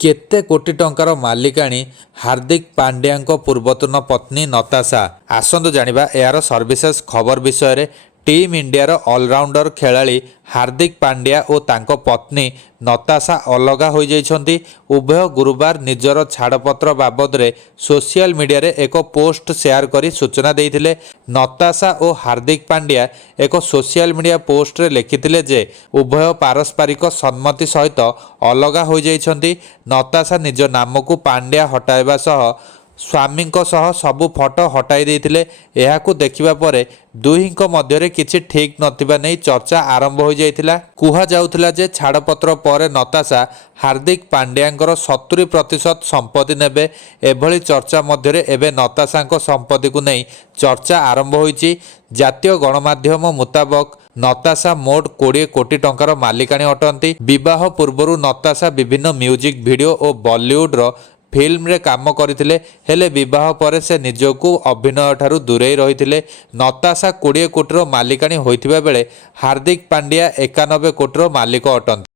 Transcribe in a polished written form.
केते कोटी टंकार मालिकाणी हार्दिक पांड्या पूर्वतन पत्नी नताशा आसंतु जानिबा यार सर्विसेस खबर विषय टीम इंडियार ऑलराउंडर खेलाड़ी हार्दिक पांड्या और तांको पत्नी नताशा अलगा हो जाइछंती। उभय गुरुवार निजर छाड़पत्र बाबद रे सोशल मीडिया रे एक पोस्ट शेयर करी सूचना देइथिले। नताशा और हार्दिक पांड्या एक सोशल मीडिया पोस्ट रे लिखिथिले जे उभय पारस्परिक सम्मति सहित अलगा हो जाइछंती। नताशा निज नाम को पांड्या हटाइबा सह स्वामी सह सबु फटो हटाई देइथिले। एहाकु देखिबा परे दुहींको मध्यरे किछि ठीक नथिबा नै चर्चा आरंभ हो जाइथिला। कुहा जाउथिला जे छाड़पत्र पर नताशा हार्दिक पांड्यांकर 70% संपत्ति नेबे। एभली चर्चा मध्यरे एबे नताशांको संपत्ति को नै चर्चा आरंभ होईछि। जातीय गणमाध्यम मुताबक नताशा मोट 20 कोटी टंकार मालिकाणी अटंती। विवाह पूर्वरु नताशा विभिन्न म्यूजिक वीडियो और बॉलीवुड रो फिल्म रे काम करथिले, हेले विवाह पर से निजको अभिनय ठारू दूरे रहिथिले। नताशा 20 कोटी रो मालिकाणी होइथिबा बेले हार्दिक पांड्या 91 कोटी रो मालिक अटंती।